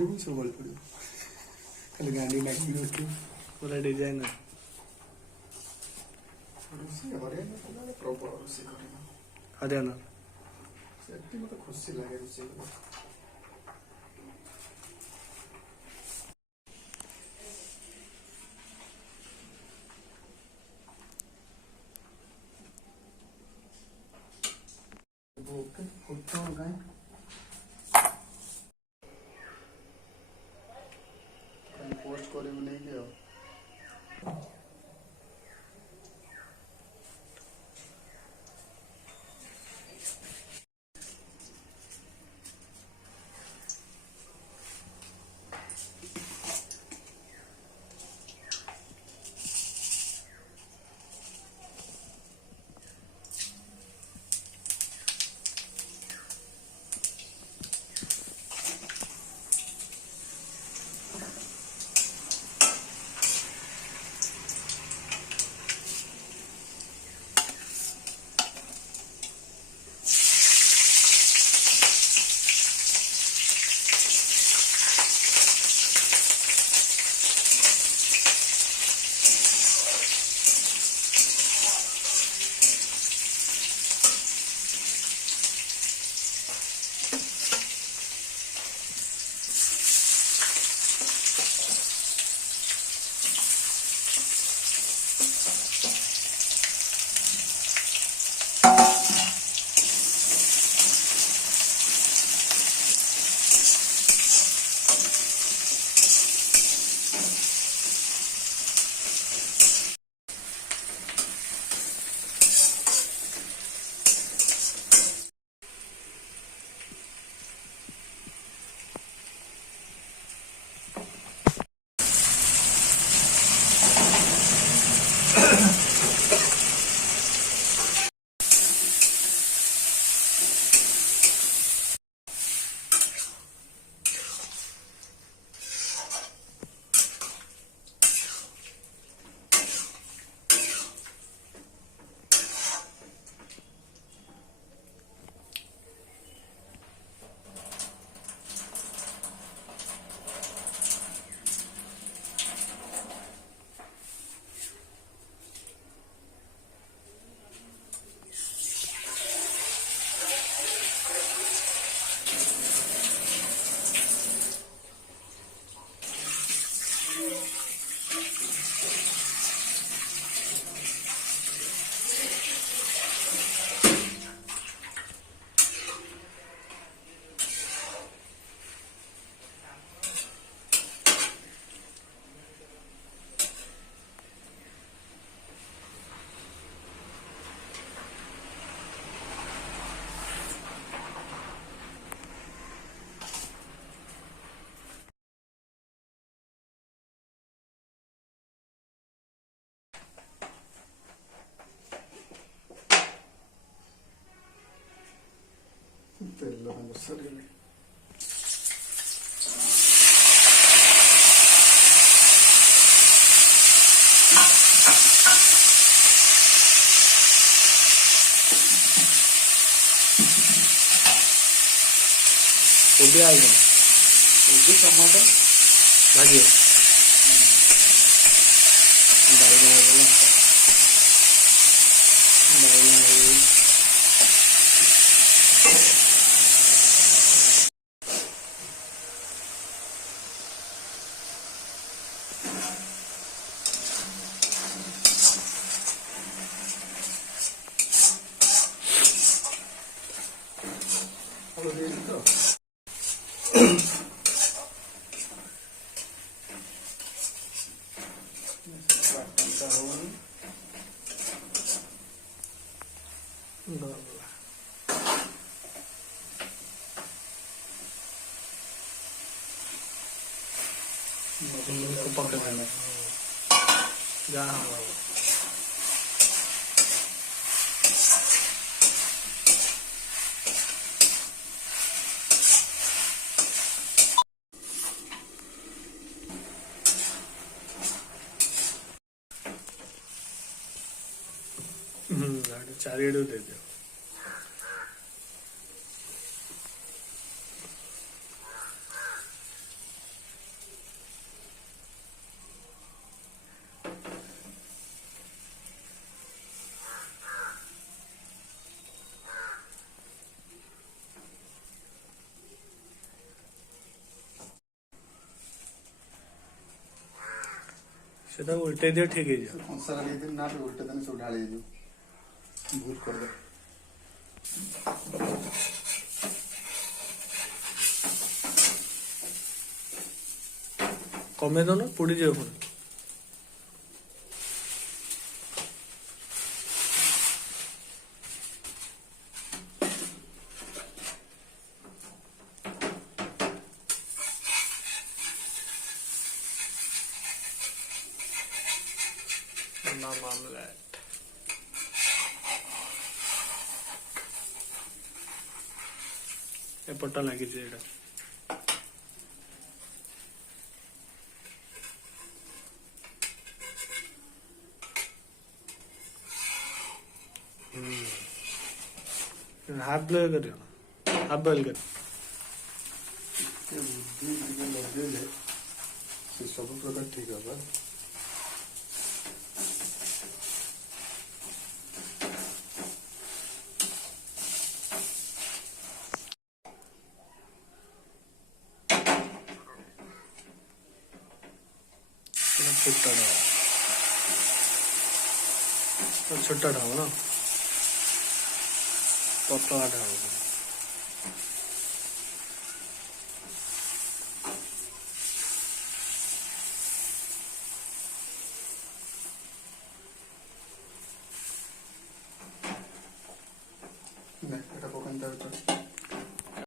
घरे भी सब पड़ो खाली गाड़ी नाकी रखी पूरा डिजाइन रोषेई हरियाणा प्रबल रोषेई करेना हरियाणा से मत खुशी लगे रोषेई ओके फोटो गाय पोस्ट करे नहीं के तेल सर कोबी आलू कोबी टमाटर भाजी बाइगन हो तो पकड़ना जहाँ चारिएडू दे दियो ସେଟା ଉଲ୍ଟେଇ ଦିଅ ଠିକ ହେଇଯିବ। କଂସା ଲଗେଇଦେବି ନା ଉଲ୍ଟେ ଦେଲେ ସବୁ ଢାଳି ହେଇଯିବ। ଭୁଲ କରିଦେ। କମେଇ ଦଉନ ପୋଡିଯିବ ପୁଣି। Marmalade. ଏପଟ ଲାଗିଛି ଏଇଟା। हाफ बॉयल करियो ना, हाफ बॉयल कर। बुद्धि ଟିକେ ଲଗେଇଲେ ସେ ସବୁ ପ୍ରକାର ଠିକ ହବ। छोटा ढाओ, छोटा ढाओ ना, पतला ढाओ। ନା ଏଟା ପକାନ୍ତା